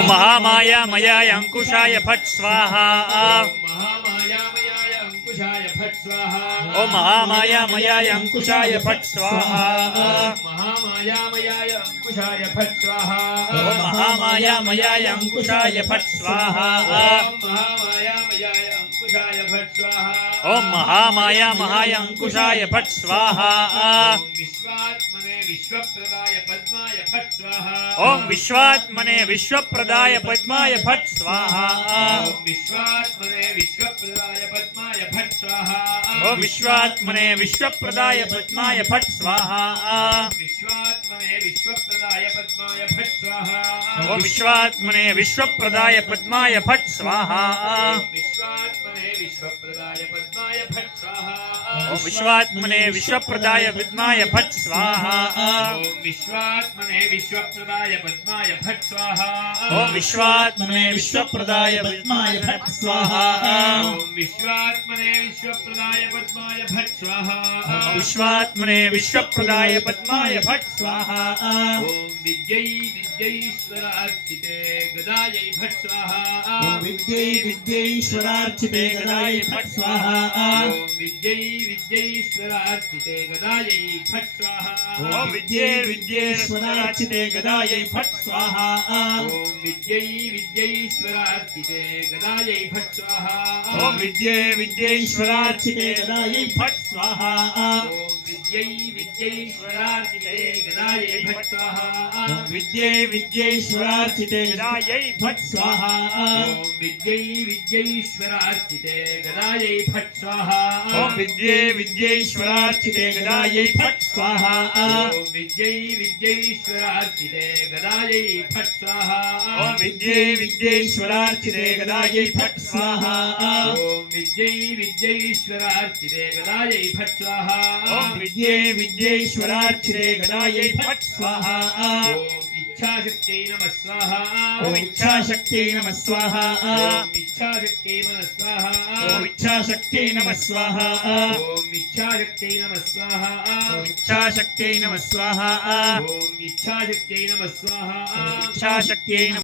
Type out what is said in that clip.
ओम महामायामयाय अंकुशाय फट् स्वाहा महामायामयाय अंकुशाय फट् स्वाहा ओम महामायामयाय अंकुशाय फट् स्वाहा महामायामयाय अंकुशाय फट् स्वाहा ओम महामायामयाय अंकुशाय फट् स्वाहा महामायामयाय अंकुशाय फट् स्वाहा ओम महामायामहाय अंकुशाय फट् स्वाहा विश्वात्मने विश्वप्रदाय पद्माय फट् स्वाहा ओम विश्वात्मने विश्वप्रदाय पद्माय फट् स्वाहा विश्वात्मने विश्वप्रदाय पद्माय फट् स्वाहा ओम विश्वात्मने विश्वप्रदाय पद्माय फट् स्वाहा विश्वात्मने विश्वप्रदाय पद्माय फट् स्वाहा ओम विश्वात्मने विश्वप्रदाय पद्माय फट् स्वाहा विश्वात्मने विश्वप्रदाय पद्माय फट् स्वाहा ओम विश्वात्मने विश्वप्रदाय पद्माय फट् स्वाहा विश्वात्मने विश्वप्रदाय पद्माय फट् स्वाहा ओम विश्वात्मने विश्वप्रदाय पद्माय फट् स्वाहा विश्वात्मने विश्वप्रदाय पद्माय फट् स्वाहा विश्वात्मने विश्वप्रदाय पद्माय फट् स्वाहा विद्यै विद्यैश्वर अर्चिते गदायै फट् स्वाहा विद्यै विद्यैश्वरार्चिते गदायै फट् स्वाहा विद्यै विद्यैश्वर अर्चिते गदायै फट् स्वाहा ओम विद्ये विद्येश्वरार्चिते गदायै फट् स्वाहा विद्यै विद्यैश्वर अर्चिते गदायै फट् स्वाहा ओम विद्ये विद्येश्वरार्चिते गदायै फट् स्वाहा विद्यै विद्यैश्वरार्चिते गदायै फट् स्वाहा विद्ये विद्येश्वरार्चिते गदायै फट् स्वाहा विद्यै विद्यैश्वरार्चिते गदायै फट् स्वाहा ओम विद्ये विद्येश्वरार्चिते गदायै फट् स्वाहा विद्यै विद्यैश्वरार्चिते गदायै फट् स्वाहा ओम विद्ये विद्येश्वरार्चिते गदायै फट् स्वाहा विद्यै विद्यैश्वरार्चिते गदायै फट् स्वाहा ओम विद्ये विद्येश्वरार्चिते गदायै फट् स्वाहा इच्छाशक्त्यै नमः स्वाहा ओम इच्छाशक्त्यै नमः स्वाहा इच्छाशक्त्यै नमः स्वाहा ओम इच्छाशक्त्यै नमः स्वाहा इच्छाशक्त्यै नमः स्वाहा इच्छाशक्त्यै नमः स्वाहा इच्छाशक्त्यै नमः स्वाहा इच्छाशक्त्यै